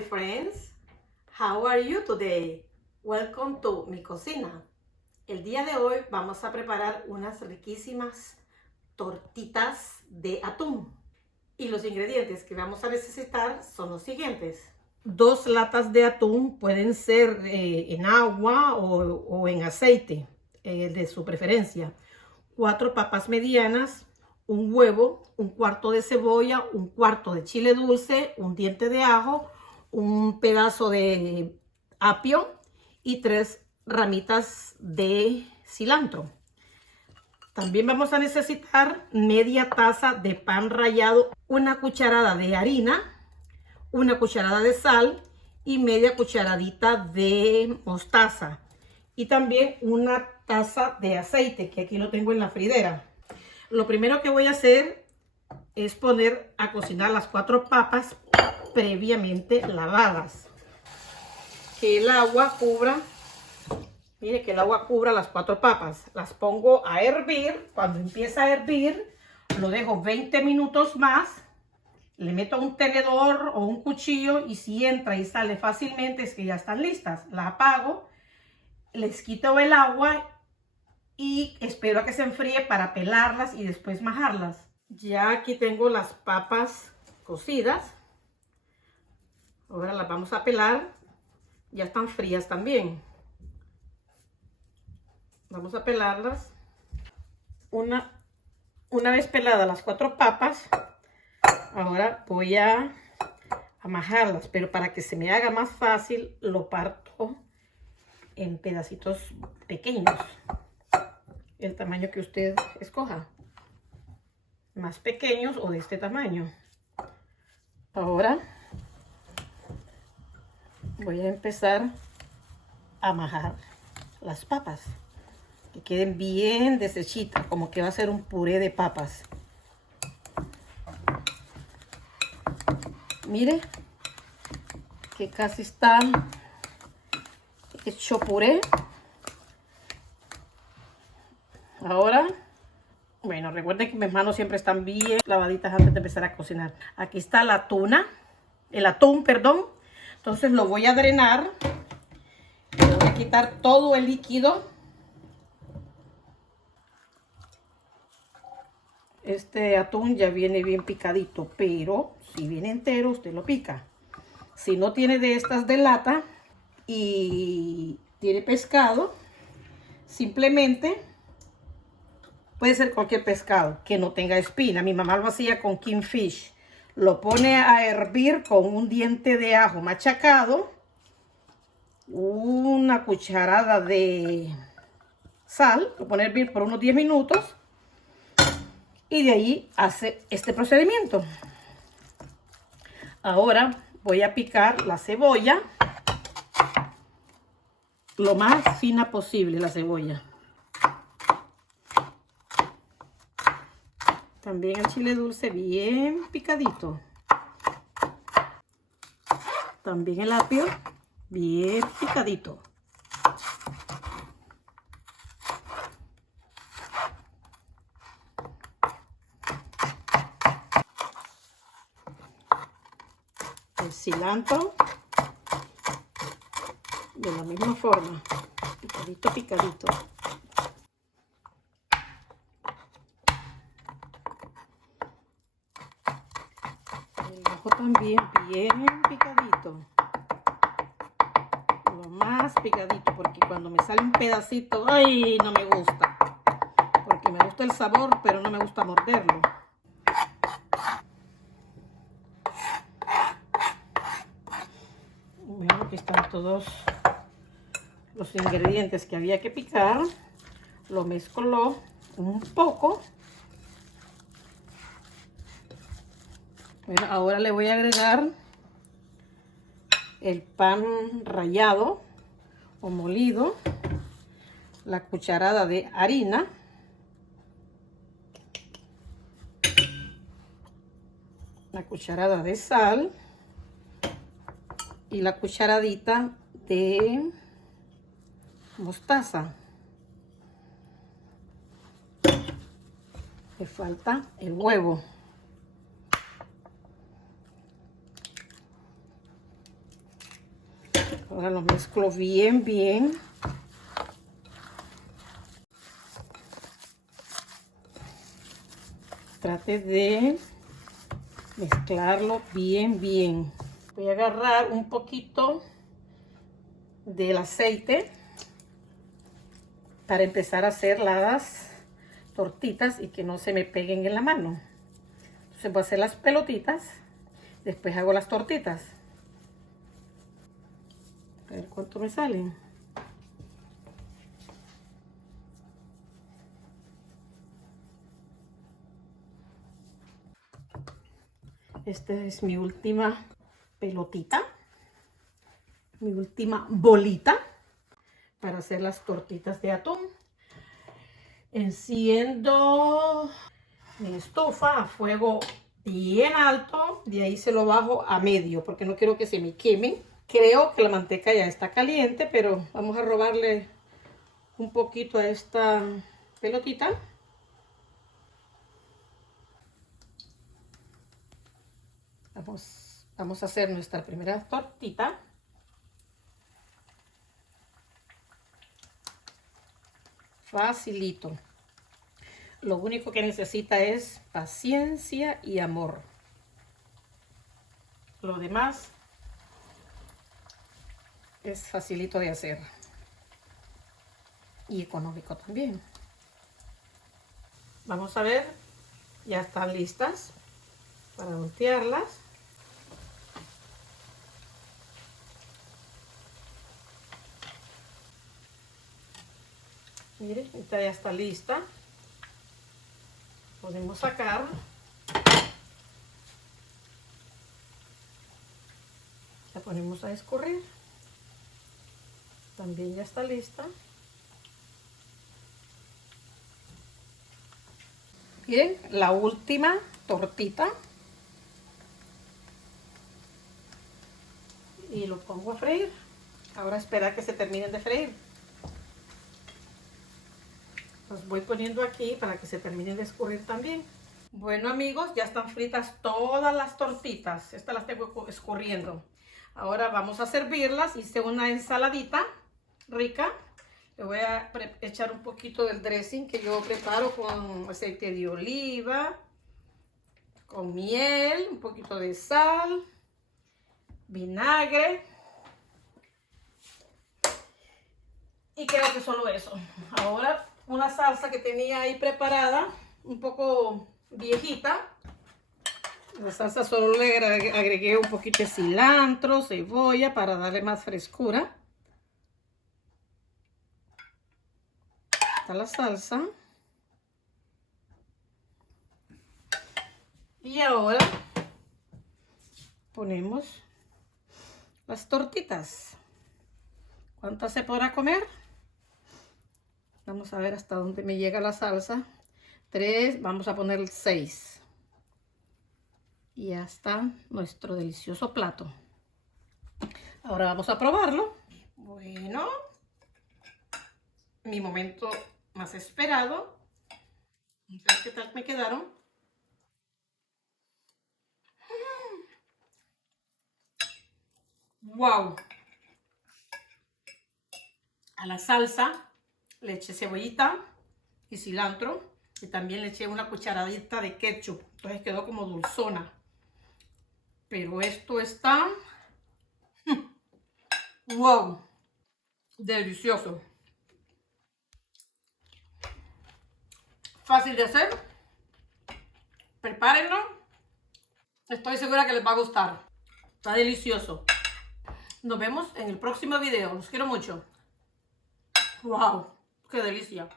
my friends, how are you today? Welcome to mi cocina. El día de hoy vamos a preparar unas riquísimas tortitas de atún. Y los ingredientes que vamos a necesitar son los siguientes. 2 latas de atún, pueden ser en agua o en aceite, de su preferencia. 4 papas medianas, un huevo, un cuarto de cebolla, un cuarto de chile dulce, un diente de ajo, un pedazo de apio y 3 ramitas de cilantro. También vamos a necesitar media taza de pan rallado, una cucharada de harina, una cucharada de sal y media cucharadita de mostaza. Y también una taza de aceite, que aquí lo tengo en la fridera. Lo primero que voy a hacer es poner a cocinar las 4 papas previamente lavadas. Que el agua cubra, mire, que el agua cubra las 4 papas. Las pongo a hervir. Cuando empieza a hervir, lo dejo 20 minutos más. Le meto un tenedor o un cuchillo y si entra y sale fácilmente es que ya están listas. La apago, les quito el agua y espero a que se enfríe para pelarlas y después majarlas. Ya aquí tengo las papas cocidas. Ahora las vamos a pelar. Ya están frías también. Vamos a pelarlas. Una vez peladas las 4 papas, ahora voy a majarlas, pero para que se me haga más fácil lo parto en pedacitos pequeños. El tamaño que usted escoja, más pequeños o de este tamaño. Ahora voy a empezar a majar las papas, que queden bien deshechitas, como que va a ser un puré de papas. Mire que casi está hecho puré. Ahora, bueno, recuerden que mis manos siempre están bien lavaditas antes de empezar a cocinar. Aquí está la tuna, el atún, perdón. Entonces lo voy a drenar. Le voy a quitar todo el líquido. Este atún ya viene bien picadito, pero si viene entero, usted lo pica. Si no tiene de estas de lata y tiene pescado, simplemente puede ser cualquier pescado que no tenga espina. Mi mamá lo hacía con kingfish. Lo pone a hervir con un diente de ajo machacado, una cucharada de sal, lo pone a hervir por unos 10 minutos y de ahí hace este procedimiento. Ahora voy a picar la cebolla lo más fina posible, la cebolla. También el chile dulce bien picadito. También el apio bien picadito. El cilantro de la misma forma, picadito, picadito. El ajo también bien picadito, lo más picadito, porque cuando me sale un pedacito, ¡ay! No me gusta, porque me gusta el sabor, pero no me gusta morderlo. Bueno, aquí están todos los ingredientes que había que picar. Lo mezclo un poco. Bueno, ahora le voy a agregar el pan rallado o molido, la cucharada de harina, la cucharada de sal y la cucharadita de mostaza. Le falta el huevo. Ahora lo mezclo bien, bien. Trate de mezclarlo bien, bien. Voy a agarrar un poquito del aceite para empezar a hacer las tortitas y que no se me peguen en la mano. Entonces voy a hacer las pelotitas, después hago las tortitas. A ver cuánto me salen. Esta es mi última pelotita, mi última bolita para hacer las tortitas de atún. Enciendo mi estufa a fuego bien alto, de ahí se lo bajo a medio porque no quiero que se me quemen. Creo que la manteca ya está caliente, pero vamos a robarle un poquito a esta pelotita. Vamos a hacer nuestra primera tortita. Facilito. Lo único que necesita es paciencia y amor. Lo demás es facilito de hacer. Y económico también. Vamos a ver. Ya están listas para voltearlas. Miren, esta ya está lista. Podemos sacar. La ponemos a escurrir. También ya está lista. Miren, la última tortita. Y lo pongo a freír. Ahora espera que se terminen de freír. Los voy poniendo aquí para que se terminen de escurrir también. Bueno amigos, ya están fritas todas las tortitas. Estas las tengo escurriendo. Ahora vamos a servirlas. Hice una ensaladita rica. Le voy a echar un poquito del dressing que yo preparo con aceite de oliva, con miel, un poquito de sal, vinagre. Y creo que solo eso. Ahora una salsa que tenía ahí preparada, un poco viejita. La salsa solo le agregué un poquito de cilantro, cebolla para darle más frescura. Está la salsa. Y ahora ponemos las tortitas. ¿Cuántas se podrá comer? Vamos a ver hasta dónde me llega la salsa. 3, vamos a poner 6. Y ya está nuestro delicioso plato. Ahora vamos a probarlo. Bueno, mi momento más esperado. Vamos a ver qué tal me quedaron. ¡Wow! A la salsa le eché cebollita y cilantro y también le eché una cucharadita de ketchup. Entonces quedó como dulzona. Pero esto está... ¡wow! Delicioso. Fácil de hacer. Prepárenlo. Estoy segura que les va a gustar. Está delicioso. Nos vemos en el próximo video. Los quiero mucho. ¡Wow! ¡Qué delicia!